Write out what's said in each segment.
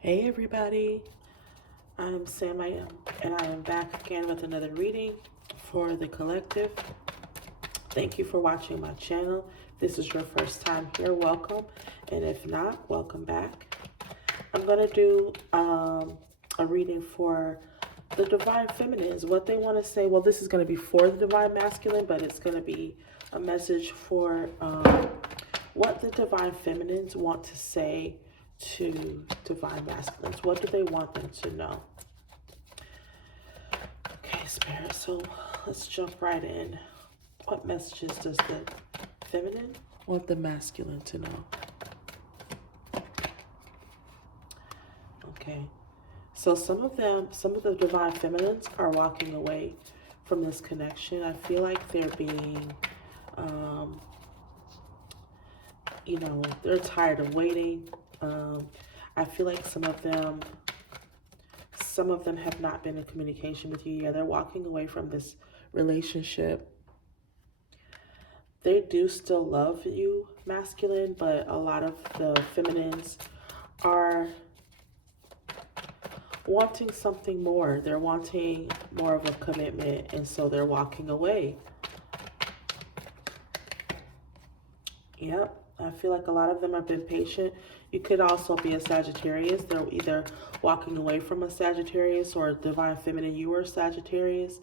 Hey everybody, I'm SamIAm, and I am back again with another reading for the collective. Thank you for watching my channel. If this is your first time here, welcome, and if not, welcome back. I'm going to do a reading for the Divine Feminines, what they want to say. Well, this is going to be for the Divine Masculine, but it's going to be a message for what the Divine Feminines want to say to Divine Masculines. What do they want them to know? Okay, Spirit, so let's jump right in. What messages does the feminine want the masculine to know? Okay, so some of the Divine Feminines are walking away from this connection. I feel like they're being, they're tired of waiting. I feel like some of them have not been in communication with you yet. They're walking away from this relationship. They do still love you, masculine, but a lot of the feminines are wanting something more. They're wanting more of a commitment, and so they're walking away. Yep, I feel like a lot of them have been patient. You could also be a Sagittarius. They're either walking away from a Sagittarius or a Divine Feminine. You are Sagittarius.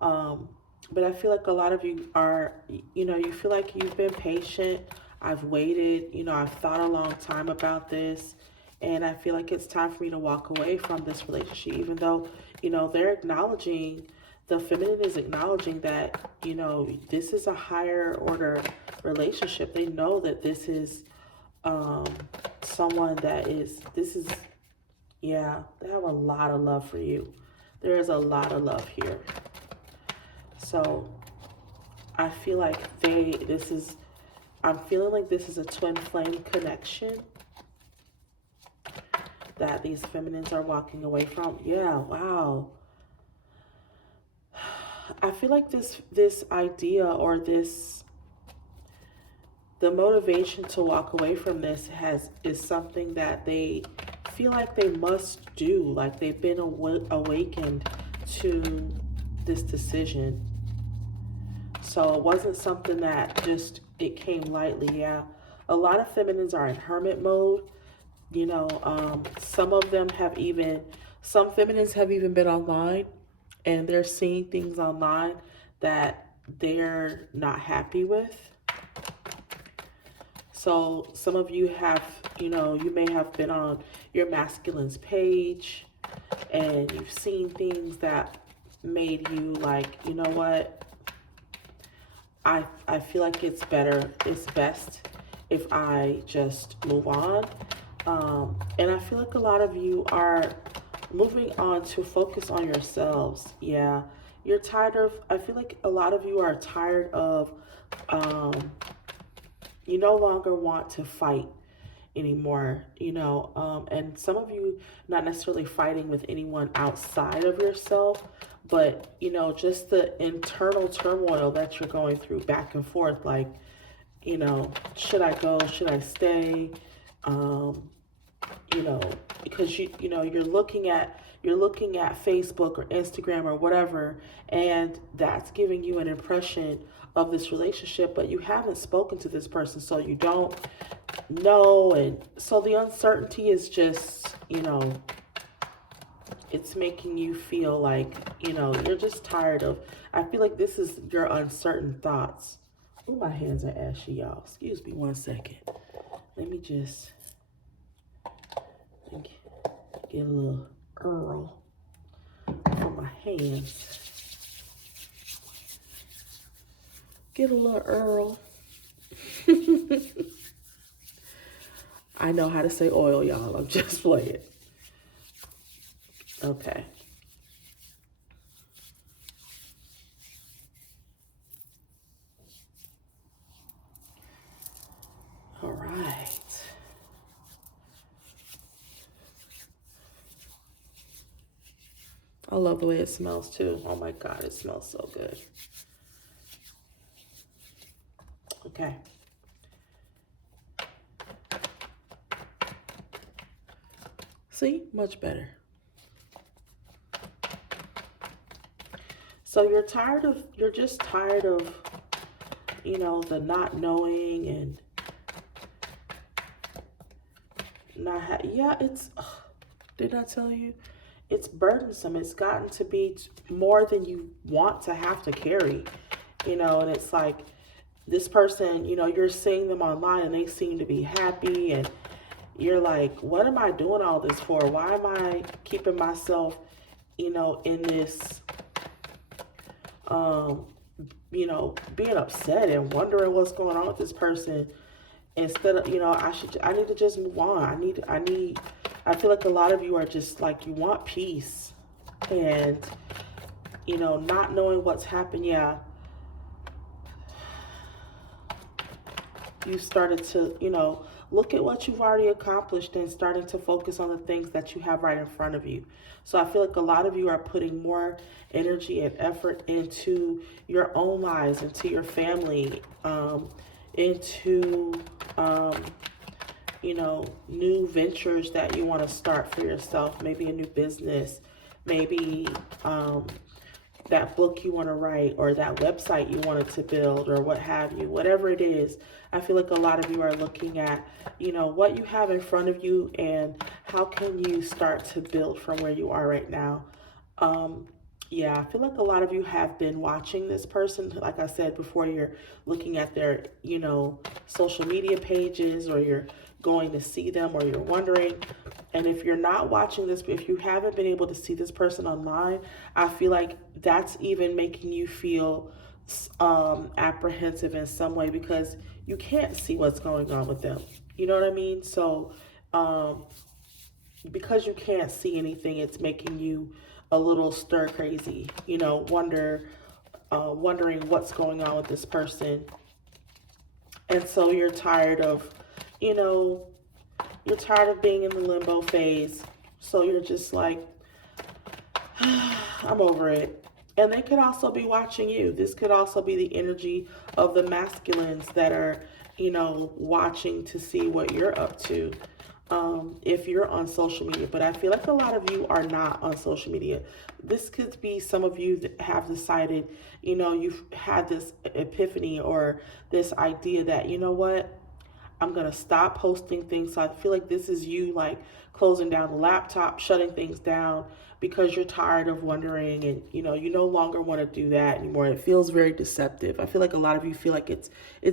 But I feel like a lot of you are, you feel like you've been patient. I've waited, I've thought a long time about this. And I feel like it's time for me to walk away from this relationship, even though, they're acknowledging, the feminine is acknowledging that, this is a higher order relationship. They know that this is someone that yeah, they have a lot of love for you. There is a lot of love here. So I feel like I'm feeling like this is a twin flame connection that these feminines are walking away from. Yeah, wow. I feel like this idea or the motivation to walk away from this is something that they feel like they must do, like they've been awakened to this decision. So it wasn't something that it came lightly. Yeah, a lot of feminines are in hermit mode. Some feminines have even been online, and they're seeing things online that they're not happy with. So some of you have, you may have been on your masculine's page and you've seen things that made you like, you know what? I feel like it's best if I just move on. And I feel like a lot of you are moving on to focus on yourselves. Yeah, I feel like a lot of you are tired of, you no longer want to fight anymore, and some of you not necessarily fighting with anyone outside of yourself, but just the internal turmoil that you're going through back and forth, like, should I go, should I stay, because you're looking at Facebook or Instagram or whatever, and that's giving you an impression of this relationship, but you haven't spoken to this person, so you don't know. And so the uncertainty is just, it's making you feel like, you're just tired of, I feel like this is your uncertain thoughts. Oh, my hands are ashy, y'all. Excuse me 1 second. Let me just get a little Earl for my hands. Get a little Earl. I know how to say oil, y'all. I'm just playing. Okay. All right. I love the way it smells too. Oh my God, it smells so good. Okay. See, much better. So you're just tired of, the not knowing and yeah, didn't I tell you? It's burdensome. It's gotten to be more than you want to have to carry, and it's like this person, you're seeing them online and they seem to be happy, and you're like, what am I doing all this for? Why am I keeping myself, in this, um, being upset and wondering what's going on with this person instead of, I need to just move on. I feel like a lot of you are just like, you want peace and, not knowing what's happened. Yeah. You started to, look at what you've already accomplished and starting to focus on the things that you have right in front of you. So I feel like a lot of you are putting more energy and effort into your own lives, into your family, into, new ventures that you want to start for yourself, maybe a new business, maybe that book you want to write or that website you wanted to build or what have you, whatever it is. I feel like a lot of you are looking at, what you have in front of you and how can you start to build from where you are right now. Yeah, I feel like a lot of you have been watching this person. Like I said before, you're looking at their, social media pages, or you're going to see them, or you're wondering. And if you're not watching this, if you haven't been able to see this person online, I feel like that's even making you feel apprehensive in some way because you can't see what's going on with them. You know what I mean? So because you can't see anything, it's making you a little stir crazy, wondering what's going on with this person. And so you're tired of, you're tired of being in the limbo phase. So you're just like, I'm over it. And they could also be watching you. This could also be the energy of the masculines that are, watching to see what you're up to. If you're on social media, but I feel like a lot of you are not on social media. This could be some of you that have decided, you've had this epiphany or this idea that, what, I'm going to stop posting things. So I feel like this is you like closing down the laptop, shutting things down because you're tired of wondering and, you no longer want to do that anymore. It feels very deceptive. I feel like a lot of you feel like it's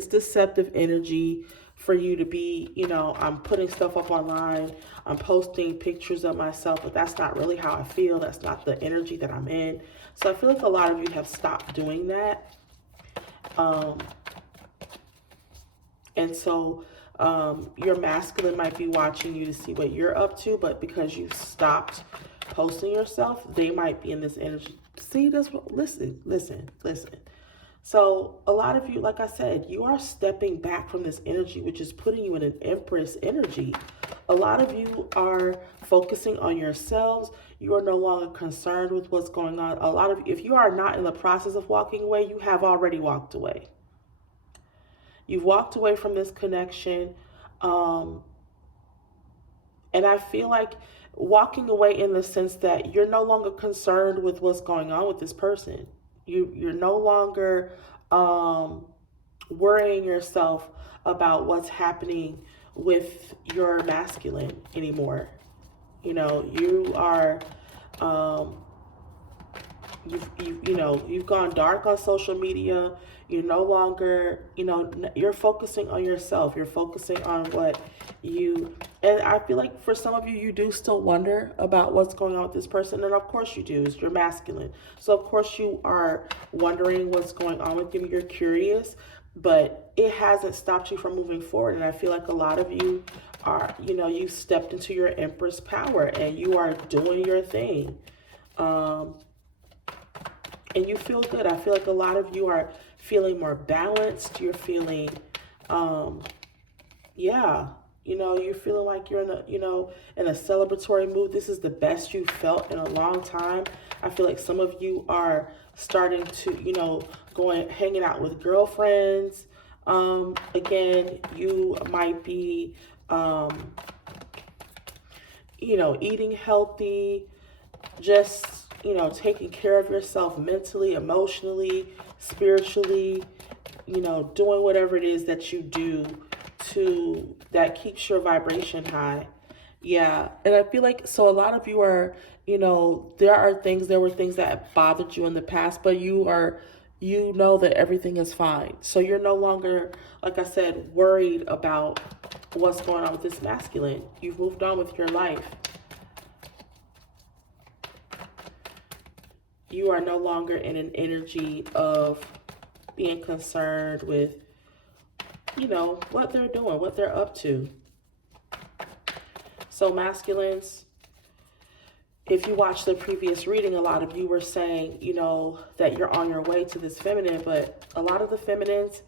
deceptive energy for you to be, I'm putting stuff up online, I'm posting pictures of myself, but that's not really how I feel. That's not the energy that I'm in. So I feel like a lot of you have stopped doing that. And so your masculine might be watching you to see what you're up to, but because you've stopped posting yourself, they might be in this energy. See, this, listen. So a lot of you, like I said, you are stepping back from this energy, which is putting you in an Empress energy. A lot of you are focusing on yourselves. You are no longer concerned with what's going on. A lot of, if you are not in the process of walking away, you have already walked away. You've walked away from this connection. And I feel like walking away in the sense that you're no longer concerned with what's going on with this person. You're no longer worrying yourself about what's happening with your masculine anymore. You are you've gone dark on social media. You're no longer, you're focusing on yourself. You're focusing on what and I feel like for some of you, you do still wonder about what's going on with this person. And of course you do, is you're masculine. So of course you are wondering what's going on with them. You're curious, but it hasn't stopped you from moving forward. And I feel like a lot of you are, you stepped into your Empress power and you are doing your thing. And you feel good. I feel like a lot of you are feeling more balanced. You're feeling, you're feeling like you're in a celebratory mood. This is the best you've felt in a long time. I feel like some of you are starting to, hanging out with girlfriends. Again, you might be, eating healthy, just, taking care of yourself mentally, emotionally, spiritually, doing whatever it is that you do that keeps your vibration high. Yeah. And I feel like, so a lot of you are, there were things that bothered you in the past, but you know that everything is fine. So you're no longer, like I said, worried about what's going on with this masculine. You've moved on with your life. You are no longer in an energy of being concerned with, what they're doing, what they're up to. So masculines, if you watched the previous reading, a lot of you were saying, that you're on your way to this feminine, but a lot of the feminines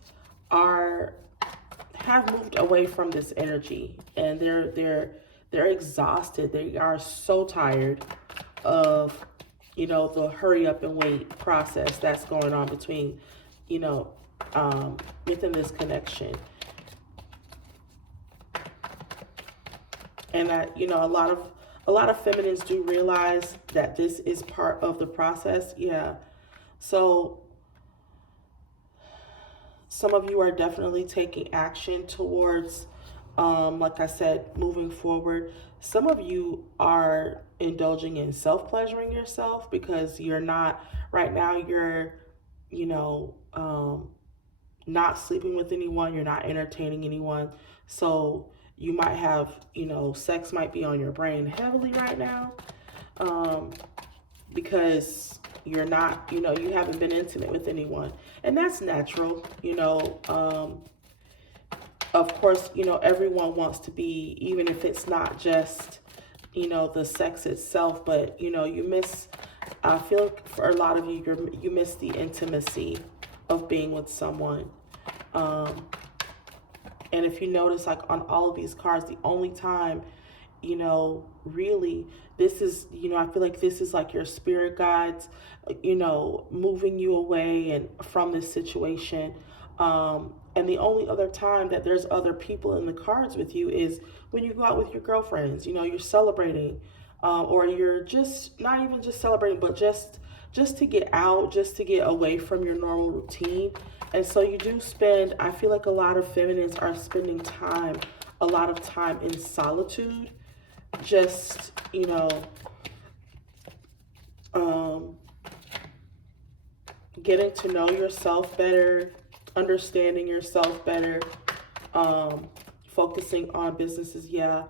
have moved away from this energy, and they're exhausted. They are so tired of, the hurry up and wait process that's going on between, within this connection. And that, a lot of feminines do realize that this is part of the process. Yeah. So some of you are definitely taking action towards, like I said, moving forward. Some of you are indulging in self-pleasuring yourself because you're not, right now, you're, not sleeping with anyone, you're not entertaining anyone. So you might have, sex might be on your brain heavily right now, because you're not, you haven't been intimate with anyone. And that's natural, of course, everyone wants to be, even if it's not just, the sex itself, but, you miss, I feel like for a lot of you, you miss the intimacy of being with someone. And if you notice, like on all of these cards, the only time, really, this is, I feel like this is like your spirit guides, moving you away and from this situation. And the only other time that there's other people in the cards with you is when you go out with your girlfriends, you're celebrating, or you're just not even just celebrating, but just to get out, just to get away from your normal routine. And so you do spend, I feel like a lot of feminines are spending a lot of time in solitude, just, getting to know yourself better, understanding yourself better, focusing on businesses. Yeah.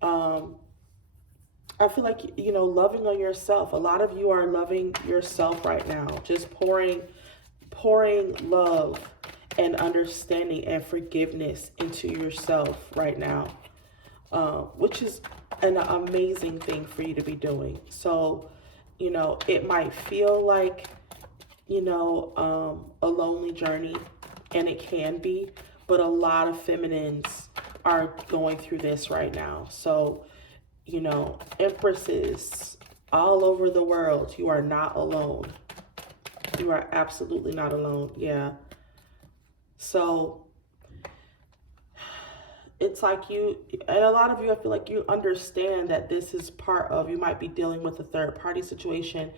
I feel like, loving on yourself. A lot of you are loving yourself right now, just pouring love and understanding and forgiveness into yourself right now, which is an amazing thing for you to be doing. So, it might feel like, a lonely journey, and it can be, but a lot of feminines are going through this right now. So, empresses all over the world, you are not alone. You are absolutely not alone. Yeah. So it's like and a lot of you, I feel like you understand that this is part of, you might be dealing with a third party situation.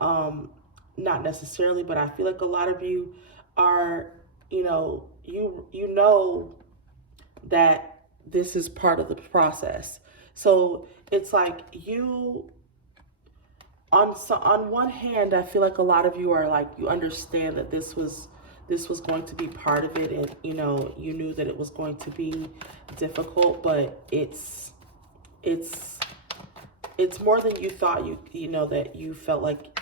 Not necessarily, but I feel like a lot of you are, you know that this is part of the process. So it's like on one hand, I feel like a lot of you are like, you understand that this was going to be part of it, and you knew that it was going to be difficult, but it's more than you thought that you felt like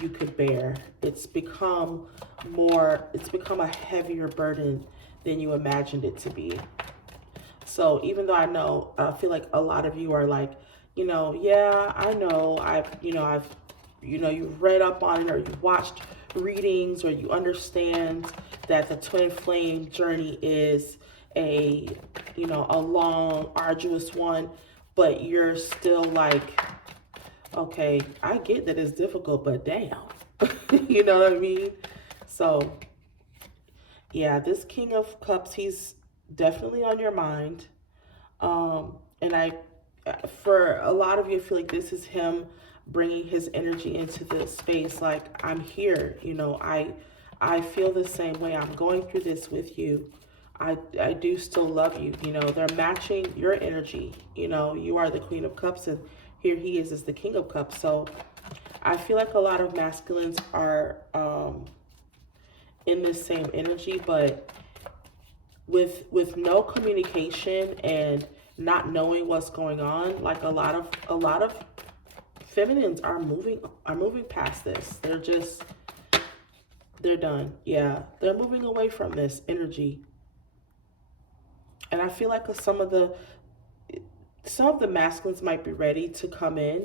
you could bear. It's become a heavier burden than you imagined it to be. So even though I feel like a lot of you are like, yeah, I know, you've read up on it, or you've watched readings, or you understand that the twin flame journey is a long, arduous one, but you're still like, okay, I get that it's difficult, but damn, you know what I mean? So yeah, this King of Cups, he's definitely on your mind. And for a lot of you, I feel like this is him bringing his energy into this space. Like, I'm here, you know, I feel the same way. I'm going through this with you. I do still love you. You know, they're matching your energy. You know, you are the Queen of Cups, and here he is as the King of Cups. So I feel like a lot of masculines are in this same energy, but with no communication and not knowing what's going on, like a lot of feminines are moving past this. They're done. Yeah, they're moving away from this energy. And I feel like some of the masculines might be ready to come in.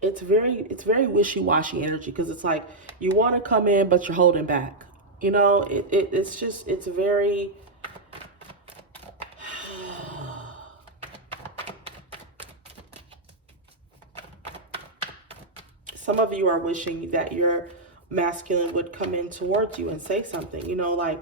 It's very wishy-washy energy, because it's like you want to come in but you're holding back. You know, it's very some of you are wishing that your masculine would come in towards you and say something, you know, like,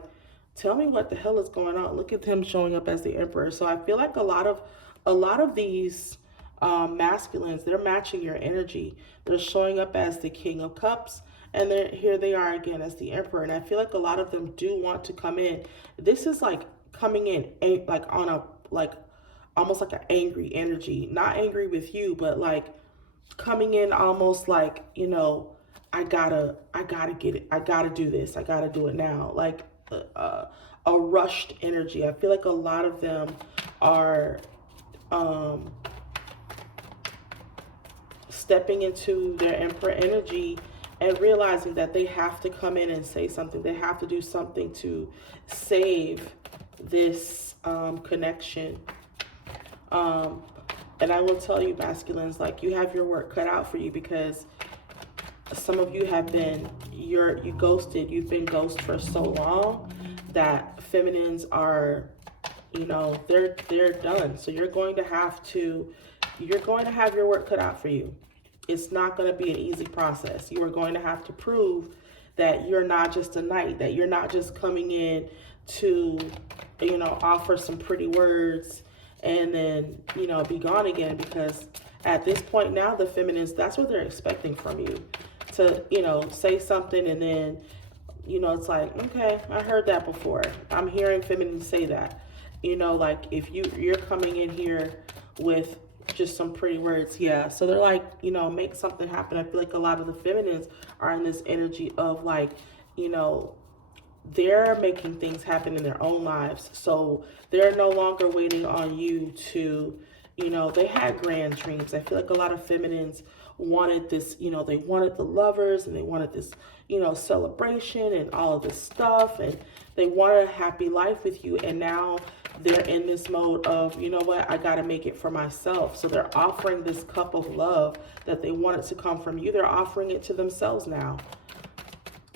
tell me what the hell is going on. Look at him showing up as the Emperor. So I feel like a lot of these masculines, they're matching your energy. They're showing up as the King of Cups, and here they are again as the Emperor. And I feel like a lot of them do want to come in. This is like coming in like on a, like almost like an angry energy. Not angry with you, but like coming in almost like, you know, I gotta get it. I gotta do this. I gotta do it now. Like a rushed energy. I feel like a lot of them are stepping into their Emperor energy and realizing that they have to come in and say something. They have to do something to save this connection. And I will tell you, masculines, like, you have your work cut out for you, because some of you have been, you've been ghosted for so long that feminines are, you know, they're done. So you're going to have your work cut out for you. It's not going to be an easy process. You are going to have to prove that you're not just a knight, that you're not just coming in to, you know, offer some pretty words and then, you know, be gone again. Because at this point now, the feminines, that's what they're expecting from you. To, you know, say something and then, you know, it's like, okay, I heard that before. I'm hearing feminines say that. You know, like, if you're coming in here with just some pretty words, yeah. So they're like, you know, make something happen. I feel like a lot of the feminines are in this energy of, like, you know, they're making things happen in their own lives. So they're no longer waiting on you to, you know, they had grand dreams. I feel like a lot of feminines wanted this, you know, they wanted the lovers and they wanted this, you know, celebration and all of this stuff, and they wanted a happy life with you. And now they're in this mode of, you know what, I got to make it for myself. So they're offering this cup of love that they wanted to come from you. They're offering it to themselves now.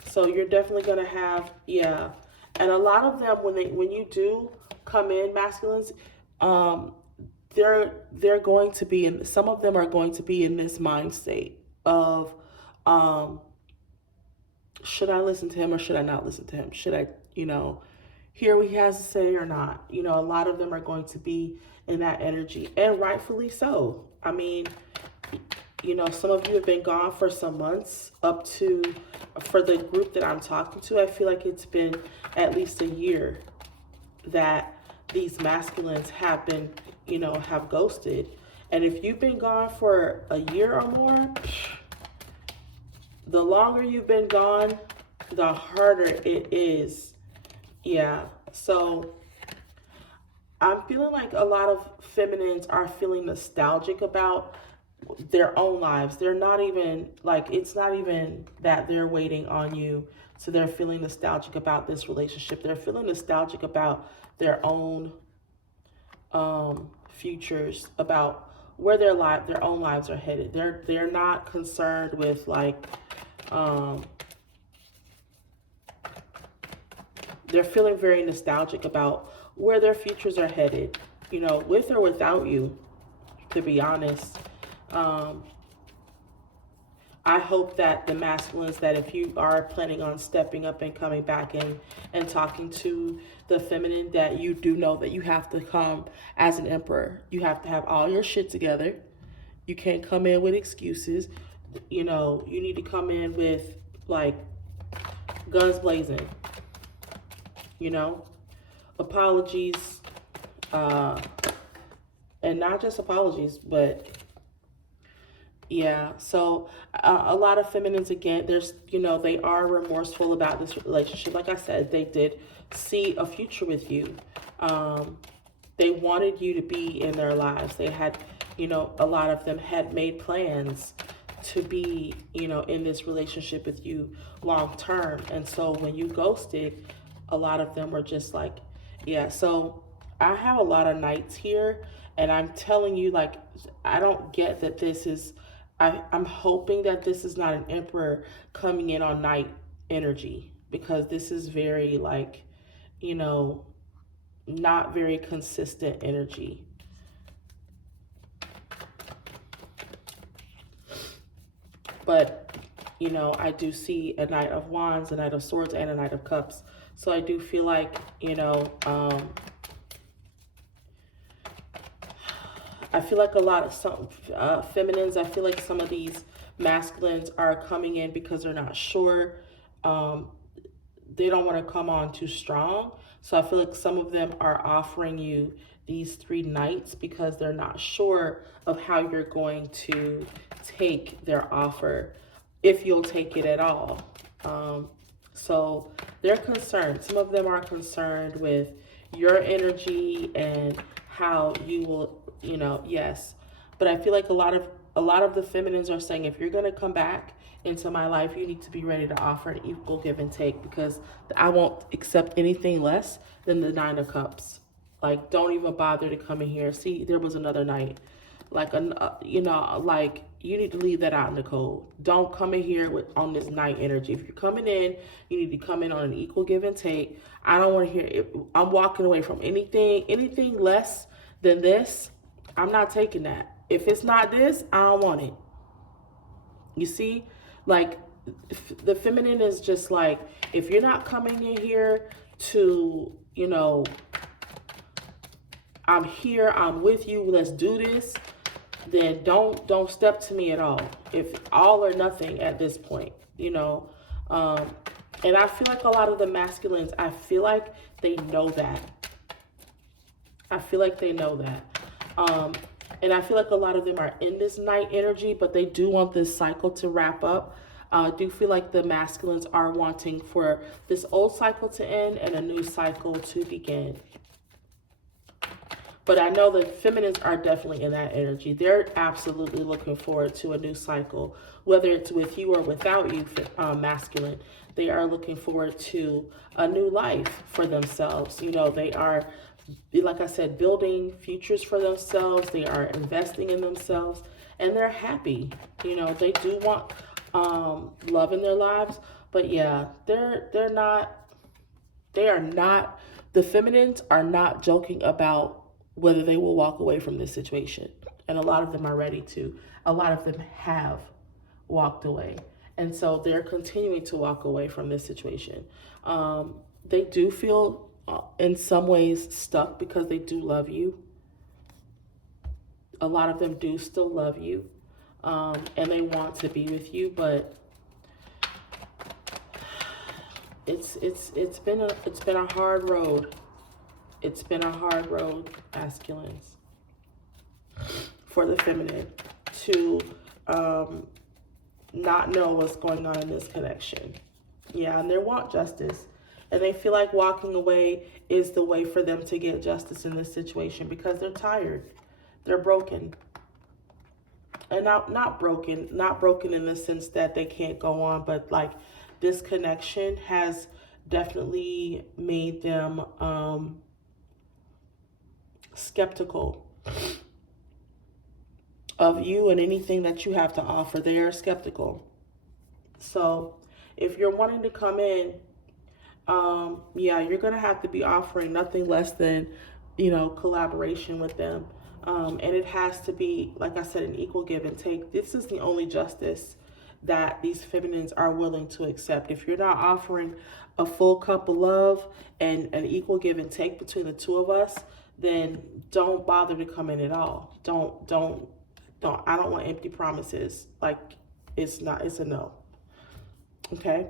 So you're definitely going to have, yeah. And a lot of them, when you do come in, masculines, they're going to be in, some of them are going to be in this mind state of, should I listen to him or should I not listen to him? Should I, you know, hear what he has to say or not? You know, a lot of them are going to be in that energy, and rightfully so. I mean, you know, some of you have been gone for some months, up to, for the group that I'm talking to, I feel like it's been at least a year that these masculines have been, you know, have ghosted. And if you've been gone for a year or more, the longer you've been gone, the harder it is. Yeah. So I'm feeling like a lot of feminines are feeling nostalgic about their own lives. They're not even, like, it's not even that they're waiting on you. So they're feeling nostalgic about this relationship. They're feeling nostalgic about their own futures, about where their own lives are headed. They're not concerned with, like, they're feeling very nostalgic about where their futures are headed, you know, with or without you, to be honest. I hope that the masculines, that if you are planning on stepping up and coming back in and talking to the feminine, that you do know that you have to come as an emperor. You have to have all your shit together. You can't come in with excuses. You know, you need to come in with like guns blazing, you know, apologies, and not just apologies, but yeah. So a lot of feminines, again, there's, you know, they are remorseful about this relationship. Like I said, they did see a future with you. They wanted you to be in their lives. They had, you know, a lot of them had made plans to be, you know, in this relationship with you long term. And so when you ghosted, a lot of them were just like, yeah. So I have a lot of nights here, and I'm telling you, like, I don't get that this is, I'm hoping that this is not an emperor coming in on night energy, because this is very, like, you know, not very consistent energy. But, you know, I do see a Knight of Wands, a Knight of Swords, and a Knight of Cups. So I do feel like, you know, I feel like a lot of some feminines, I feel like some of these masculines are coming in because they're not sure. They don't want to come on too strong. So I feel like some of them are offering you these 3 nights because they're not sure of how you're going to take their offer, if you'll take it at all. So they're concerned. Some of them are concerned with your energy and how you will, you know, yes. But I feel like a lot of the feminines are saying, if you're going to come back into my life, you need to be ready to offer an equal give and take, because I won't accept anything less than the 9 of Cups. Like, don't even bother to come in here. See, there was another night. Like, you know, like, you need to leave that out in the cold. Don't come in here with on this night energy. If you're coming in, you need to come in on an equal give and take. I don't want to hear it. I'm walking away from anything less than this. I'm not taking that. If it's not this, I don't want it. You see, like, the feminine is just like, if you're not coming in here to, you know, I'm here, I'm with you, let's do this, then don't step to me at all. If all or nothing at this point, you know. And I feel like a lot of the masculines, I feel like they know that. I feel like they know that. And I feel like a lot of them are in this night energy, but they do want this cycle to wrap up. I do feel like the masculines are wanting for this old cycle to end and a new cycle to begin. But I know the feminines are definitely in that energy. They're absolutely looking forward to a new cycle, whether it's with you or without you, masculine. They are looking forward to a new life for themselves. You know, they are, like I said, building futures for themselves. They are investing in themselves, and they're happy. You know, they do want love in their lives. But yeah, they are not, the feminines are not joking about whether they will walk away from this situation. And a lot of them are ready to. A lot of them have walked away. And so they're continuing to walk away from this situation. They do feel in some ways stuck because they do love you. A lot of them do still love you. And they want to be with you, but it's been a hard road. It's been a hard road, masculines, for the feminine to not know what's going on in this connection. Yeah, and they want justice. And they feel like walking away is the way for them to get justice in this situation, because they're tired. They're broken. And not broken in the sense that they can't go on, but like, this connection has definitely made them skeptical of you and anything that you have to offer. They are skeptical. So if you're wanting to come in, yeah, you're going to have to be offering nothing less than, you know, collaboration with them. And it has to be, like I said, an equal give and take. This is the only justice that these feminines are willing to accept. If you're not offering a full cup of love and an equal give and take between the two of us, then don't bother to come in at all. Don't. I don't want empty promises. Like, it's a no. Okay.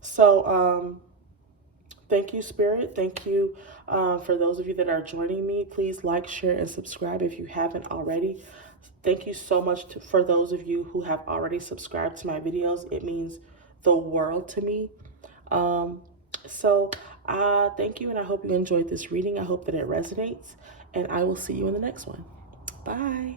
So, thank you, Spirit. Thank you for those of you that are joining me. Please like, share, and subscribe if you haven't already. Thank you so much for those of you who have already subscribed to my videos. It means the world to me. Thank you, and I hope you enjoyed this reading. I hope that it resonates, and I will see you in the next one. Bye.